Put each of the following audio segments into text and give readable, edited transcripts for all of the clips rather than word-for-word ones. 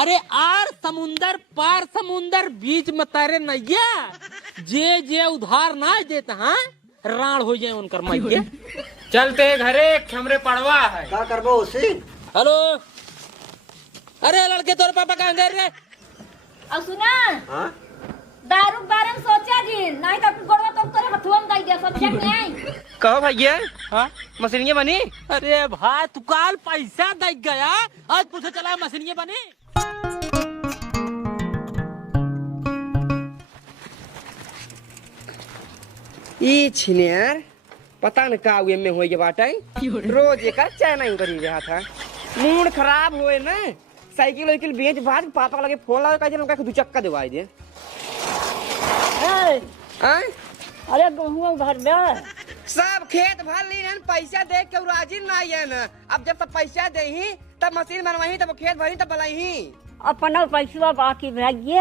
अरे आर समुंदर पार समुंदर बीच में तैरे नैया जे जे उधार ना देता हाँ राण हो जाए उनकर मैया। चलते घरे हमरे पड़वा है का करबो उसी। हेलो अरे लड़के तोरे पापा कहाँ गए रे? अब सुना हाँ दारू बारे में सोचा जी नहीं तो गोड़वा तो तोरे हथुआ में दई दे समझ नहीं आई। कहो भैया हाँ मशीनिया बनी। अरे भाई तू काल पैसा दे गया आज पूछे चला मशीनिया बनी। ई छिनियर पता न का हुए में होए बाटे रोज एक चाय नहीं करी रहा था मूड खराब होए ना साइकिल वाइकिल बेच बाद पापा लगे फोन लगा कहे उनका दू चक्का दिवाई दे। आय अरे गेहूं भर दे सब खेत भर ली हन पैसा दे के राजी नहीं है ना। अब जब तक पैसा दे ही तब मशीन बनवाही तब खेत भरी तब बलाई। अपना पैसा बाकी भेजिए।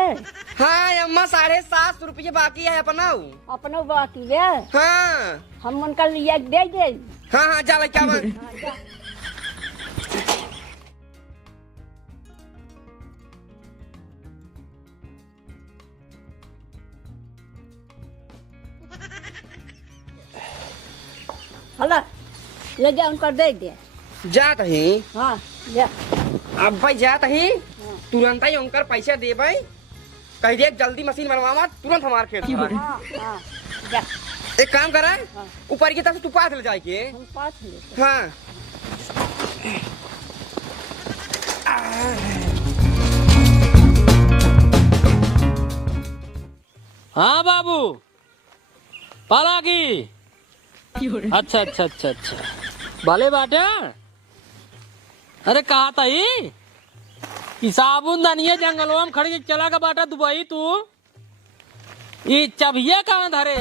हाँ अम्मा 750 रुपये बाकी है अपना। अपना बाकी है हाँ हम उनका लिया दे दे। हाँ हाँ जा क्या हला ले जा उनका दे दे। जात ही हाँ ले अब भाई जात ही तुरंत ही उनकर पैसा दे भाई कह दे जल्दी मशीन बनवावा तुरंत हमारे खेत में। हाँ हाँ जा एक काम करा ऊपर की तरफ से तू पास ले जाए के। हम पास ले हाँ हाँ बाबू पाला की अच्छा अच्छा अच्छा अच्छा भले बाटे। अरे कहा था ये साबुन दानिया जंगलवा में खड़ी चला का बाटा दुबई तू ये चबिया कहाँ धरे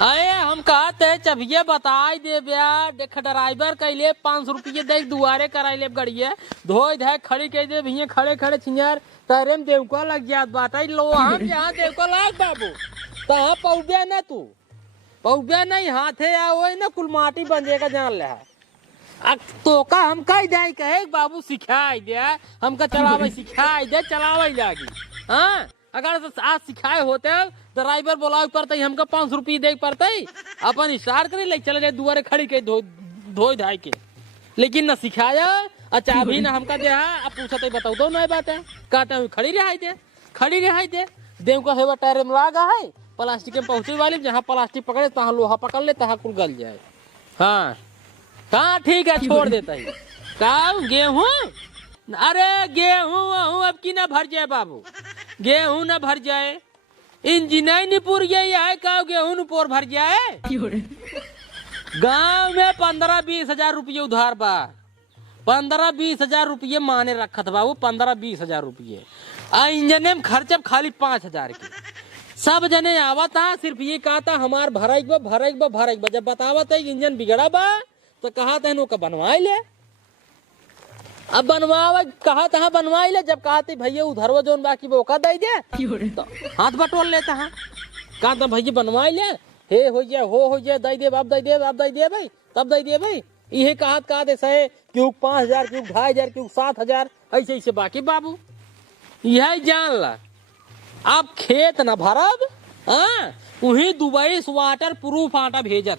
अरे हम कहते चबिया बताई दे ब्या देख ड्राइवर कैले 500 रुपये दे दुआरे कराई ले गड़िया धोई धाय खड़ी कह दे भैया खड़े खड़े छिंजार तारे में देवका लग जात बाटा लोहा जहाँ देवका लाग बाबू तहाँ पौबे ना तू पौबे नहीं हाथे आ वही ना कुल माटी बन जाएगा जान ले तो का हम कह दे कहे बाबू सिखाई दे हमका चलावे सिखाई दे चलावे लागी। हाँ अगर आज सिखाए होते ड्राइवर बोलावे पड़ते हमका 500 रुपये दे पड़ते अपन स्टार्ट करे ले चले जाए दुआरे खड़ी के धोई धाई के लेकिन न सिखाया अच्छा अभी ना हमका दे अब पूछते बताओ दो नई बात है कहते हैं खड़ी रिहाई दे देव का हेवा टायर में लगा है प्लास्टिक में पहुंचे वाली जहाँ प्लास्टिक पकड़े तहाँ लोहा पकड़ ले तहाँ कुल गल जाए। हाँ हाँ ठीक है छोड़ देता है का गेहूँ अरे गेहूँ अब की ना भर जाए बाबू गेहूँ ना भर जाए इंजन नहीं पुर यही है का गेहूँ न पोर भर जाए। गांव में 15-20 हजार रुपये उधार बा 15-20 हजार रुपये माने रखत बाबू 15-20 हजार रुपये आ इंजन में खर्चा खाली 5 हजार के सब जने आवत है सिर्फ ये कहा था हमार भराइक बा जब बतावत है इंजन बिगड़ा बा तो कहा था नो का बनवाई ले अब बनवावा कहा था बनवाई ले जब कहा थी भैया उधरवा जोन बाकी वो का दे दे तो हाथ बटोर लेता है कहा था भैया बनवाई ले हे हो जाए दे दे बाप दे दे भाई तब दे दे भाई ये कहा दे सहे क्यों 5000 क्यों 2500 क्यों 7000 ऐसे ऐसे बाकी बाबू यह जान ला आप खेत न भरब हाँ वही दुबई से वाटर प्रूफ आटा भेजत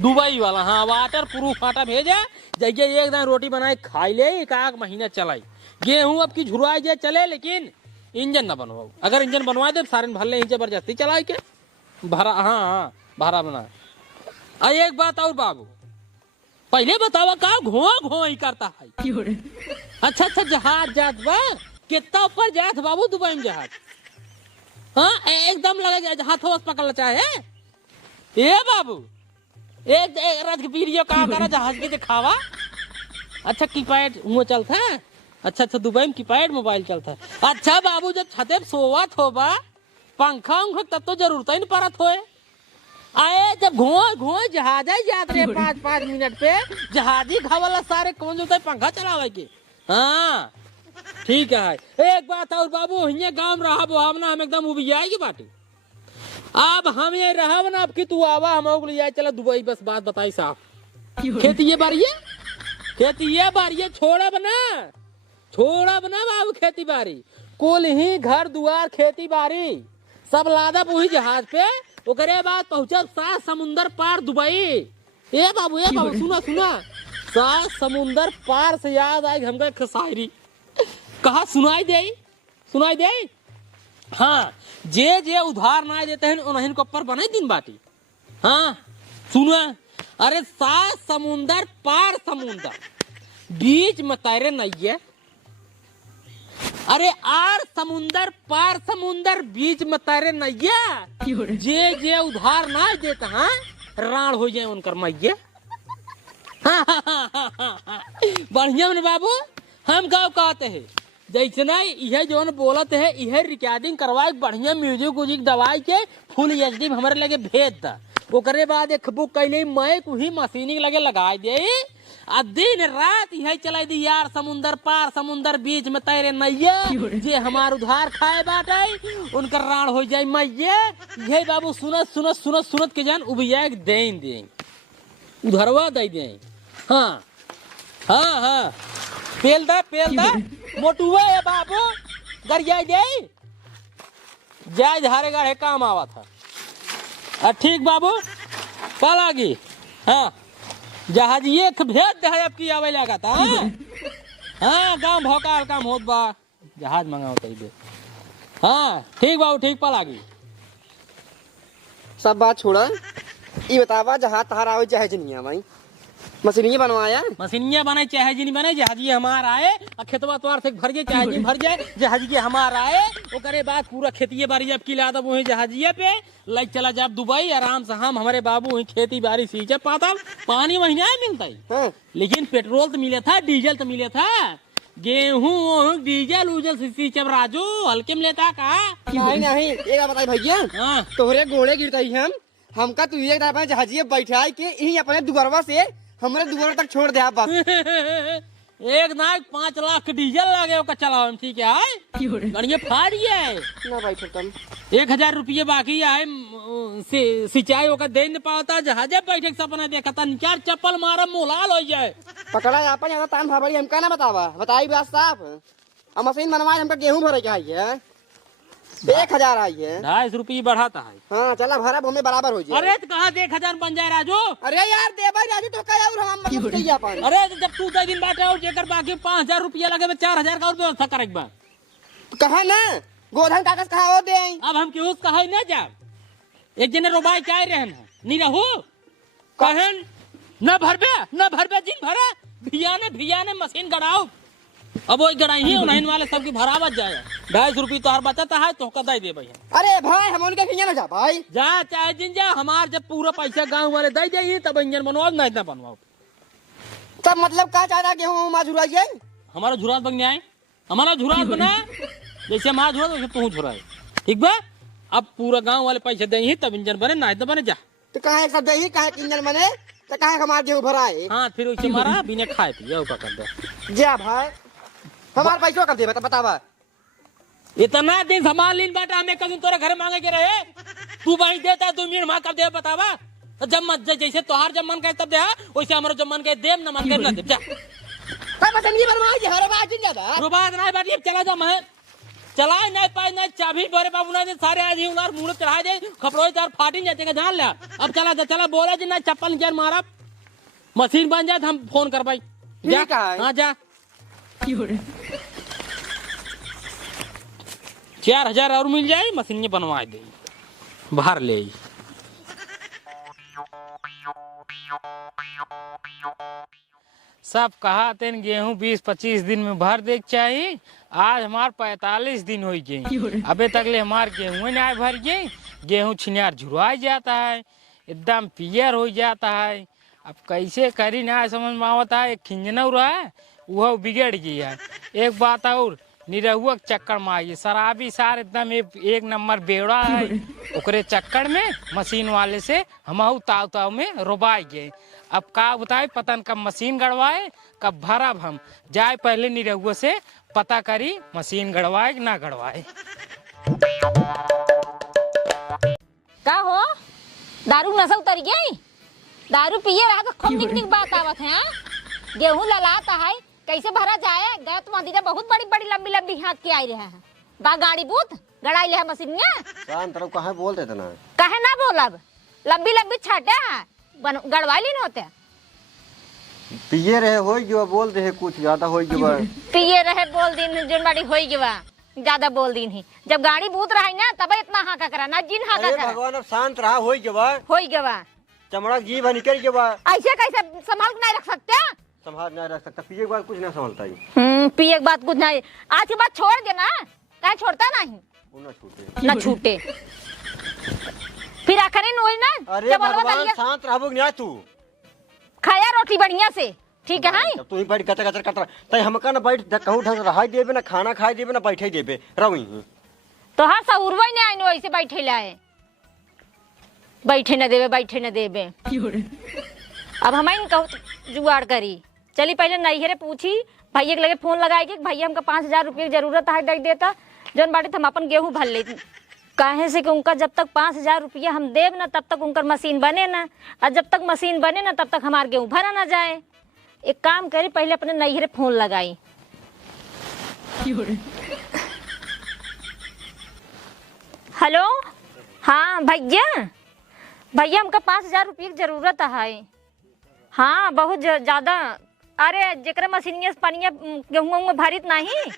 दुबई वाला। हाँ वाटर प्रूफ आटा भेजा जाइए एक दिन रोटी बनाए खाई ले एक महीना चलाई गेहूं अब की झुरवाई जाए चले लेकिन इंजन न बनवाओ अगर इंजन बनवा दे सारे भर ले जबरदस्ती चलाए के भरा। हाँ भरा बना एक बात और बाबू पहले बतावा का घो ही करता है। अच्छा जहाज जात बा कितना ऊपर जात बाबू दुबई में जहाज हाँ एकदम लगे हाथों से पकड़ चाहे ये बाबू एक वीडियो कहा करा जहाज की दिखावा। अच्छा कीपैड वो चलता है अच्छा दुबई में कीपैड मोबाइल चलता है। अच्छा बाबू जब छते सोवत होबा पंखा उंखा तब तो जरूरत ही नहीं पड़त होए आए जब घो जहाज ही जात रहे 5-5 मिनट पे जहाजी खावाला सारे कौन जो पंखा चलावे के। हाँ ठीक है एक बात और बाबू हिये गांव रहा हमना हम एकदम उबियाई की बात अब हम ये रहा ना अब कि तू आवा हम ले चला दुबई बस बात बताई साहब खेती ये बारिये छोड़ा बना छोड़ा बना बाबू खेती बाड़ी, कुल ही घर दुआर खेती बाड़ी सब लादा वही जहाज पे। ओकरे बाद पहुंचा 7 समुंदर पार दुबई। ए बाबू सुना सुना, 7 समुंदर पार से याद आई हमका एक शायरी, कहा सुनाई दे। हाँ, जे उधार ना देते हैं उन्हें को ऊपर बनाई दिन बाटी। हाँ सुना, अरे 7 समुंदर पार समुंदर बीच में तैरे नैये, अरे 8 समुंदर पार समुंदर बीच में तैरे नैये, जे उधार ना देता हाँ राण हो जाए उनकर मैये। बढ़िया मन बाबू, हम गाँव कहते हैं जैसे ना यह जो बोलत है यह रिकॉर्डिंग करवाए बढ़िया म्यूजिक उजिक दवाई के फुल एचडी हमारे लगे भेज दा। ओकरे बाद एक बुक कैले मैं वही मशीनिंग लगे लगा दे, आ दिन रात यही चला दी यार समुंदर पार समुंदर बीच में तैरे नैये, जे हमार उधार खाए बाटे उनकर राण हो जाए मैये। यही बाबू सुनत के जान उबिया दे उधरवा दे। हाँ हाँ हाँ, पेल दा मोटुआ है बाबू, गरिया जाए धारे गाढ़े काम आवा था। ठीक बाबू कल आगी। हाँ जहाजिए भेज दे अब की आवे लगा था। हाँ गाँव भौकाल काम होत बा, जहाज मंगाओ दे। हाँ ठीक बाबू, ठीक पल आगी। सब बात छोड़ा, ये बतावा जहाज तहार आवे जहाज नहीं भाई, मशीनिया बनवाया, मशीनिया बने चाहे जी नहीं बने, जहाजिए हमारा आए खेतवा तोर से भर जाए चाहे जी भर जाए, जहाजिए हमारा आए ओकरे बाद पूरा खेतिए बाड़ी जब की लादा वही जहाजिए पे लाइक चला जाब दुबई आराम से। हम हमारे बाबू वही खेती बाड़ी सींचे पाता, पानी महीना मिलता ही, लेकिन पेट्रोल तो मिले था, डीजल तो मिले था, गेहूँ डीजल उजल सींचे राजू हल्के में लेता का नहीं। एक बताई भैया, तोहरे गोड़े गिरता ही हमका तू एक जहाजिए बैठाई के यही अपने दुगरवा से हमारे दुगरवा तक छोड़ दे बस। एक ना 5 लाख के डीजल लगे ओका चलाओ, ठीक है गणिये फाड़िए ना भाई तुम 1000 रुपये बाकी है सिंचाई ओका दे नहीं पाता, जहाजे बैठे सपना देखा था 4 चप्पल मारा मोलाल हो जाए। पकड़ा आपन ज्यादा तान भाबड़ी हमका ना बतावा, बताई बात साफ। अब मशीन बनवाए हमका गेहूं भरे के है 1000 आई है, 250 रुपये बढ़ाता है। हाँ चला भरा भूमि बराबर हो जाए। अरे तो कहा 1000 बन जाए राजू। अरे यार दे भाई राजू तो कया और हम मतलब कहिया पानी। अरे जब तू 2 दिन बाटे और जेकर बाकी 5000 रुपया लगे 4000 का और व्यवस्था करे एक बार। कहा ना गोधन कागज कहा हो दे। अब हम क्यों कहा ना जा एक जने रोबाई क्या रहन नहीं रहू कहन न भरबे दिन भरे भियाने मशीन गड़ाओ। अब वही गड़ाई ही उन्हें वाले सबकी भरावत जाए 250 रुपये तो हर बचत है तो कदाई दे भैया। अरे भाई हम उनके खिया ना जा भाई, जा चाहे जिन जा हमार जब पूरा पैसा गाँव वाले दे जाइए तब इंजन बनवाओ नहीं इतना बनवाओ। तब मतलब का चाह गेहूँ माजुरा जाए हमारा झुरात बन जाए, हमारा झुरात बना जैसे हमारा झुरा वैसे तू झुरा है, ठीक बा। अब पूरा गाँव वाले पैसे देंगे तब इंजन बने नहीं तो बने जा। तो कहा एक सब दे कहा इंजन बने तो कहा हमारे गेहूँ भरा है। हाँ फिर उसे मारा बिना खाए पिए कर दे जा भाई हमारे पैसा कर दे बतावा। इतना दिन संभाल लीन बाटा हमें कभी तोरे घर मांगे के रहे, तू वही देता 2 मिनट माँ कर दे बतावा। जब मत जैसे तोहार जब मन करे तब दे वैसे हमारा जब मन करे देव न मन करे न दे जा। रुबाद नहीं बाटी चला जा मैं चला नहीं पाए नहीं चाबी भरे बाबू ना सारे आज ही उनार मुंह चढ़ा दे खपड़ो चार फाटी जाते का जान लिया। अब चला बोला जी ना चप्पल नीचे मारा मशीन बन जाए हम फोन कर भाई जा। हाँ जा 4000 और मिल जाए मशीन बनवा दे बाहर ले। सब कहा तेन गेहूं 20-25 दिन में भर दे चाहिए, आज हमार 45 दिन हो गए अबे तक ले हमार गेहूं नहीं भर गए। गेहूं छिनार झुरवा जाता है एकदम पियर हो जाता है। अब कैसे करी ना समझ में आवता है। एक खिंजना रहा है वह बिगड़ गई है। एक बात और निरहुआ चक्कर में आई शराबी सार एकदम एक नंबर बेड़ा है ओकरे चक्कर में मशीन वाले से हम ताव में रोबाई गए। अब का बताए पता न कब मशीन गड़वाए कब भरब हम जाए पहले निरहुआ से पता करी मशीन गड़वाए ना गड़वाए। का हो दारू नशा उतर गई, दारू पिए रहा तो खूब निक निक बात आवत है। गेहूं ललाता है कैसे भरा जाए? गए तो दीदा बहुत बड़ी बड़ी लंबी लंबी हाथ के आई रहे हैं। बा गाड़ी बूथ गड़ाई ले मशीनिया। शांत रहो, कहाँ बोल देते ना। कहे ना बोलब, लंबी लंबी छाटे हैं गड़वाई ली होते। पिए रहे हो जो बोल रहे कुछ ज्यादा हो जो पिए रहे बोल दिन जो बड़ी होई गवा ज्यादा बोल दिन ही। जब गाड़ी बूथ रहा ना तब इतना हाका करा ना जिन हाका करा। भगवान अब शांत रहा हो गवा चमड़ा जीभ निकल गवा। ऐसे कैसे संभाल के नहीं रख सकते? संभाल नहीं रख सकता, पिए के बाद कुछ नहीं संभालता ही। पिए के बाद कुछ नहीं, आज के बाद छोड़ देना। क्या छोड़ता नहीं ना छूटे फिर आखिर नहीं ना। अरे भगवान शांत रहो ना, तू खाया रोटी बढ़िया से, ठीक है? तू ही बैठ कतर कतर कतर तई हमका ना बैठ कहूं ढंग रहा देबे ना, खाना खाए देबे ना, बैठे देबे रही तो हर सउरवा नहीं आइनो ऐसे बैठे लाए, बैठे न देवे बैठे न देवे। अब हम जुगाड़ करी। चली पहले नैहरे पूछी भैया के लगे फोन लगाएगी भैया हमका 5,000 रुपये की जरूरत है, दे देता जौन बाटे हम अपन गेहूं भर लेती। काहे से कि उनका जब तक 5,000 रुपया हम देव ना तब तक उनकर मशीन बने ना, और जब तक मशीन बने ना तब तक हमारे गेहूं भरा ना जाए। एक काम करी पहले अपने नैहरे फोन लगाई। हेलो, हाँ भैया, भैया हमका 5,000 रुपये की जरूरत है। हाँ बहुत ज्यादा। अरे जेकरा मशीनिया से पनिया गेहूं भरित नहीं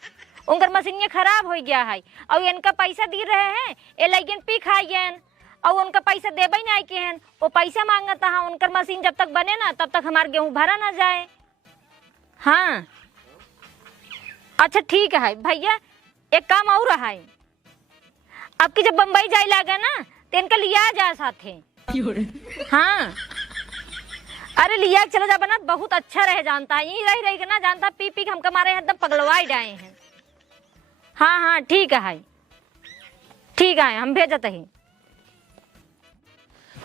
उनकर मशीनिया खराब हो गया है और इनका पैसा दे रहे हैं ये लेकिन पी खाइए और उनका पैसा देवे नहीं के हैं। वो पैसा मांगता है, उनकर मशीन जब तक बने ना तब तक हमारे गेहूं भरा ना जाए। हाँ अच्छा ठीक है भैया, एक काम और है, आपकी जब बम्बई जाए लगा ना तो इनका लिया जाए साथे। हाँ अरे लिया चला जा बना, बहुत अच्छा रहे जानता है, यही रही रही ना जानता, पी पी के हम हमारे एकदम पगलवाई जाए हैं। हाँ हाँ ठीक है हम भेजते ही।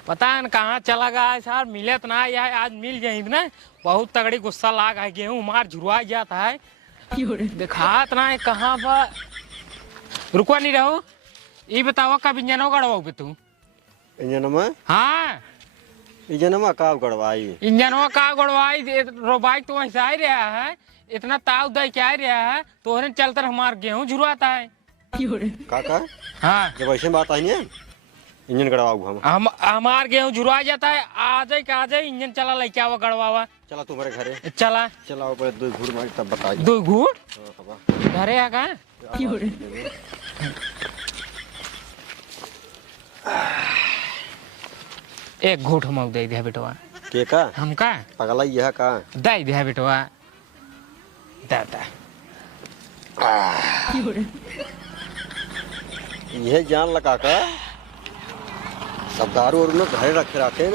पता है कहाँ चला गया सर, मिलत ना यार, आज मिल जाए ना बहुत तगड़ी गुस्सा लाग है, गेहूं मार झुरवा जाता है। दिखात ना है कहाँ पर रुकवा नहीं रहो। ये बताओ कब इंजनों गड़वाओगे तू? इंजनमा? हाँ इंजनमा का गड़वाई? इंजनवा का गड़वाई रोबाई तो वैसे आ रहा है, इतना ताव दे के आ रहा है तो चलते हमारे गेहूं झुरवाता है। काका हाँ जब ऐसे बात आई ना इंजन गड़वाऊ हम हमार गेहूं झुरवा जाता है। आ जाए इंजन चला लेके आवा गड़वावा। चला तुम्हारे घरे चला ऊपर 2 घूर मार तब बताई। 2 घूट घरे आ का एक घूट हम दे दिया बेटवा के का हमका पगला यह का दे दिया बेटवा दादा। यह जान लगा का सब दारू और ना घरे रखे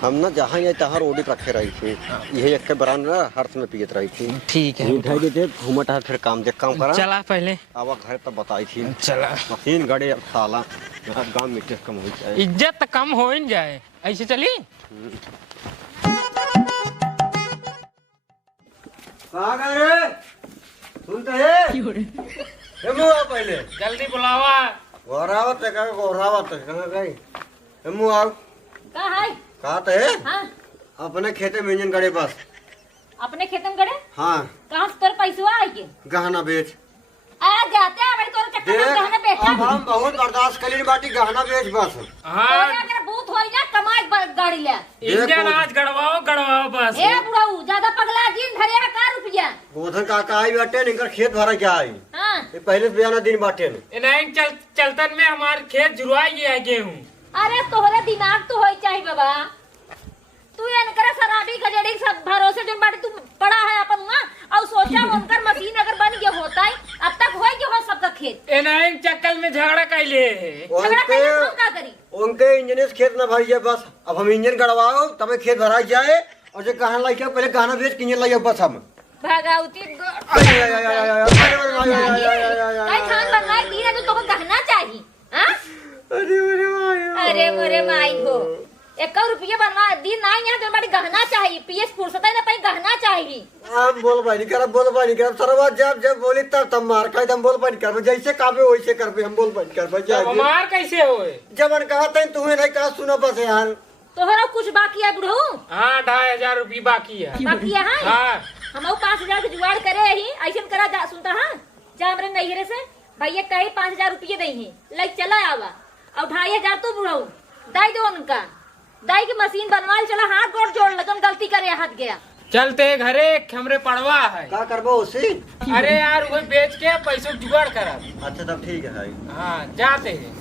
हम ना जहाँ ये तहाँ रोडी रखे रही थी, यह एक के बरान ना हर्ष में पियत रही थी। ठीक है उठाई देते घूमट है फिर काम देख काम करा। चला पहले आवा घर तब बताई थी। चला मशीन गड़े साला गांव में कम हो जाए, इज्जत कम हो जाए ऐसे चली। सुनते है पहले जल्दी बुलावा। गोरावत है कहाँ गई? हमू आओ कहाँ है? कहा है हाँ अपने खेते में इंजन गड़े पास। अपने खेत में गड़े? हाँ कहाँ से तोर पैसा आई के? गहना बेच आ जाते हैं बड़ी तोर चक्कर में गहना बेचा। अब हम बहुत बर्दाश्त करी बाटी, गहना बेच बस। हाँ तोरे अगर भूत होई ना कमाई गाड़ी ले। इंजन आज गड़वाओ बस। ए बुढ़ाऊ ज्यादा पगला जिन धरे है का रुपया? गोधन काका आई बाटे निकर खेत भरा क्या आई? हाँ ये पहले से बयाना दिन बाटे नहीं चलतन में हमारे खेत झुरवा गया है गेहूं। अरे तोहरे दिमाग तो होई चाहिए बाबा, तू इनकर शराबी गजड़ी सब भरोसे जो बाटे तू पड़ा है अपन वहाँ और सोचा उनकर मशीन अगर बन गया होता है अब तक हो गया हो सबका खेत। नहीं चक्कर में झगड़ा कैले झगड़ा कैले तो क्या करी? उनके इंजन से खेत न भर जाए बस। अब हम इंजन गड़वाओ तब खेत भरा जाए और जो गहना लाइए पहले गहना बेच के इंजन लाइए बस। हम भगावती कई खान बनवाई दी ना तो तोको गहना चाहिए। हाँ अरे मोरे माई हो 1 रुपया बनवा दी नहीं है तो बड़ी गहना चाहिए, पीएस फुर्सत है ना पई गहना चाहिए। हम बोल पानी कर सरवा जब बोली तब मार खाई हम बोल पानी कर जैसे काबे वैसे कर हम बोल पानी कर मार कैसे होए? जब कहा तुम्हें नहीं कहा सुना बस यार तोहरा कुछ बाकी है बुढ़ऊ? हाँ 2,500 रुपये बाकी है। बाकी है? हाँ हम 5,000 के जुगाड़ करे ही ऐसे करा जा सुनता हाँ जा हमरे नैहरे से भैया कहे 5,000 रुपये दही लाइक चला आवा और 2,500 तो बुढ़ाऊ दाई दो उनका दाई की मशीन बनवाल चला हाथ गोड़ जोड़ लगन गलती करे हाथ गया चलते घरे हमरे पड़वा है का करबो उसी? अरे यार वही बेच के पैसों जुगाड़ करब। अच्छा तब ठीक है। हाँ जाते हैं।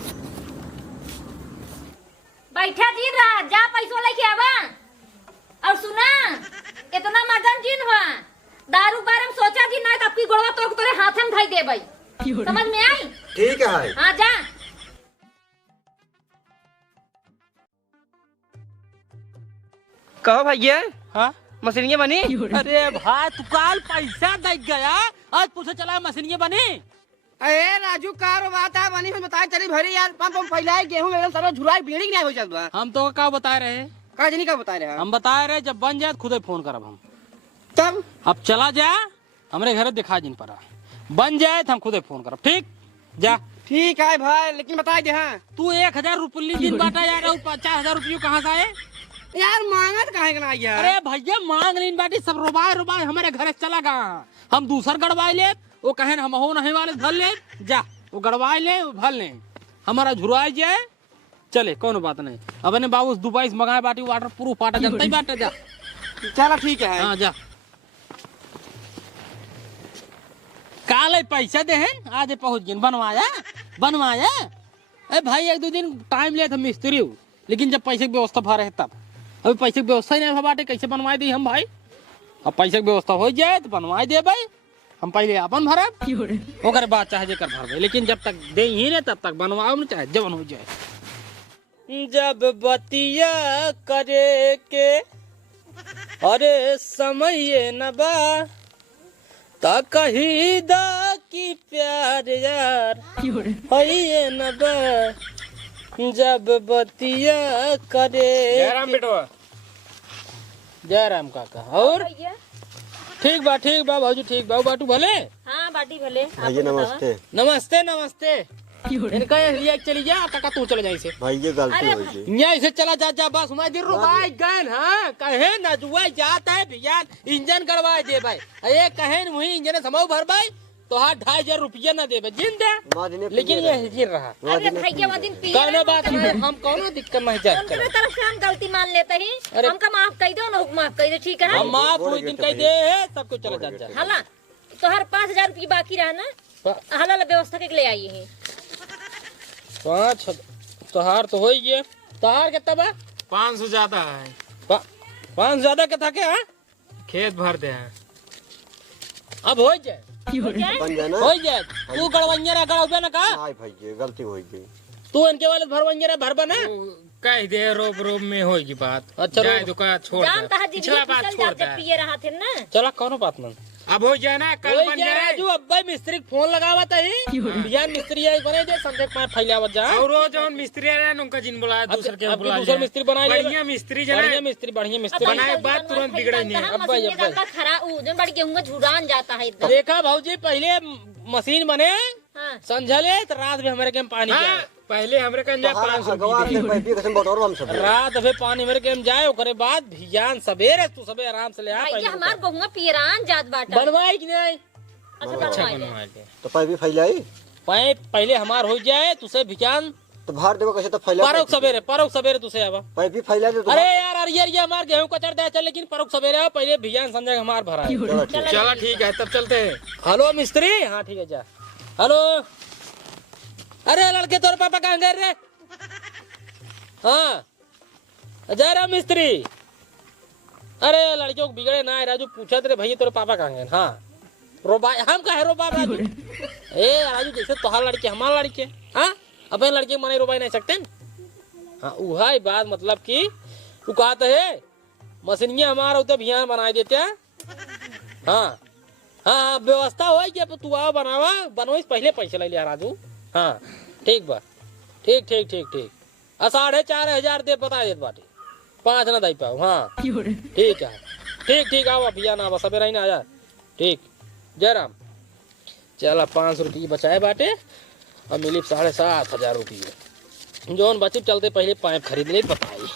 बैठा दिन रहा जा पैसों लेके आवा और सुना इतना मगन जिन हुआ दारू बारे में सोचा जी ना आपकी गोड़वा तो तोरे हाथ में धाई दे भाई समझ में आई? ठीक है। हाँ जा कहो भैया हाँ मशीनिया बनी? अरे भाई तू काल पैसा दे गया आज पूछे चला मशीनिया बनी। अरे राजू कार बात है बनी फिर बताए चली भरी यार पंप फैलाए गेहूं एकदम सारा झुराई बीड़ी नहीं हो चल बा। हम तो का बता रहे हैं का जनी का बता रहे हम बता रहे जब बन जाए खुद ही फोन करब हम। तब अब चला जा हमरे घर दिखा जिन पर बन जाए तो हम खुद ही फोन करब ठीक जा। ठीक है भाई लेकिन बता दे हाँ तू 1,000 रुपये दिन बाटा यार 50,000 रुपये कहाँ से आए? यार मांगत काहे के ना यार? अरे भैया मांग लीन बाटी सब रुबाई हमारे घर से चला गया हम दूसर गड़वाई ले वो कहे हम हो नहीं वाले भर ले जा वो गड़वाई ले वो भर ले हमारा झुराई जाए चले कौन बात नहीं। अब ने बाबू दुबई से मंगाए बाटी वाटर प्रूफ पाटा जनता ही बाटा जा। चलो ठीक है। हाँ जा काले पैसा दे हैं आज पहुंच गए बनवाया अरे भाई 1-2 दिन टाइम ले मिस्त्री हूँ लेकिन जब पैसे की व्यवस्था भा रहे तब अभी पैसे की व्यवस्था ही नहीं हो बाटे कैसे बनवाए दी हम भाई। अब पैसे की व्यवस्था हो जाए तो बनवाए दे भाई हम पहले अपन भरब ओकर बाद चाहे जेकर भरबे लेकिन जब तक दे ही नहीं तब तक बनवाओ न चाहे जवन हो जाए। जब बतिया करे के अरे समय न बा ता कही दा की प्यार यार होइए न बा जब बतिया करे। जयराम बेटवा जयराम काका और भैया ठीक बा भाजी ठीक बा बाटू भले। हाँ बाटी भले भैया नमस्ते। नमस्ते इनका लिया चली जा काका तू चले जाए से भैया गलती हो गई। यहाँ से चला जा बस मैं दिन रुबाई गए हाँ कहे न जुआई जाता है भैया इंजन गड़वाए दे भाई ये कहे वही इंजन समाओ भर भाई तो हाँ 2,500 रुपया न दे जिन दे लेकिन ये हिजिर रहा। अरे भैया वो दिन पी कौनो बात नहीं हम कौनो दिक्कत नहीं जाए उनके तरफ से हम गलती मान लेते ही हमका माफ कर दो ना माफ कर दो ठीक है हम माफ हुई दिन कह दे सब कुछ चला जा। हाला तो हर 5,000 रुपये बाकी रहा ना हाला व्यवस्था के लिए आई है 5 तोहार तो हो गए तोहार कितना बा 500 ज्यादा है 5 ज्यादा के था के हाँ खेत भर दे हैं अब हो जाए बन जाए ना। हो जाए तू गड़वैया ना गड़वे ना का नहीं भैया गलती हो गई। तू इनके वाले भरवैया भर बना कह दे रोब में होगी बात। अच्छा, जाए रोब। दुकान छोड़ दे जानता है जी पिछला बात फिसल छोड़ जाते दे पिए रहा थे ना चला कौनो बात नहीं अब हो जाए ना कल बन जाए राजू अब्बा मिस्त्री के फोन लगावा ही बिहान मिस्त्री आई बने दे संजय पाए फैलावत जा और रोज जौन मिस्त्री है ना उनका जिन बुलाया दूसर के अब बुला दूसर मिस्त्री बनाए बढ़िया मिस्त्री जना बढ़िया मिस्त्री बनाए बात तुरंत बिगड़े नहीं। अब्बा ये अब्बा खराब जो बड़ी गेहूं झुरान जाता है एकदम देखा भाऊजी पहले मशीन बने हाँ। समझले तो रात में हमारे के पानी हाँ, जाए पहले हमरे कन जा 500 भगवान से पैसे कसम बतौर हम सब रात में पानी मेरे के जाए ओकरे बाद भियान सवेरे तू सबे आराम से ले आ भैया हमार गेहूं पियरान जात बाटा बनवाई कि नहीं अच्छा अच्छा बनवाई ले। बनवा ले तो पैसे फैलाई पहले हमार हो जाए तुसे भियान तो भार देवो कैसे तो फैला परक सवेरे तुसे आवा पैसे फैला दे तो अरे यार अरे ये हमार गेहूं कचर दे चल लेकिन परक सवेरे आओ पहले भियान संजय हमार भरा है। चलो ठीक। चलो ठीक है तब चलते हैं। हेलो मिस्त्री हाँ ठीक है जा हेलो अरे लड़के तोरे पापा कहाँ गए रे हाँ जा रहा मिस्त्री अरे लड़कियों को बिगड़े ना है राजू पूछा तेरे भैया तेरे पापा कहाँ गए हाँ रोबा हम कहे रोबा राजू ए राजू जैसे तोहार लड़के हमारा लड़के हाँ अपने लड़के मने रोबा नहीं सकते हाँ वह बात मतलब कि तू कहते है मशीनिया हमारा उतर भियान बना देते हैं हाँ हाँ व्यवस्था हो कि तू आओ बनावा बनवाई पहले पैसे ले लिया राजू हाँ ठीक बा ठीक 4,500 दे बता देत बाटे 5 ना दे पाओ हाँ ठीक है ठीक आओ भैया ना बस सवेरा ही ना आजा ठीक जयराम चला 500 रुपये बचाए बाटे अब मिली 7,500 रुपये जौन बची चलते पहले पाइप खरीद ले बताई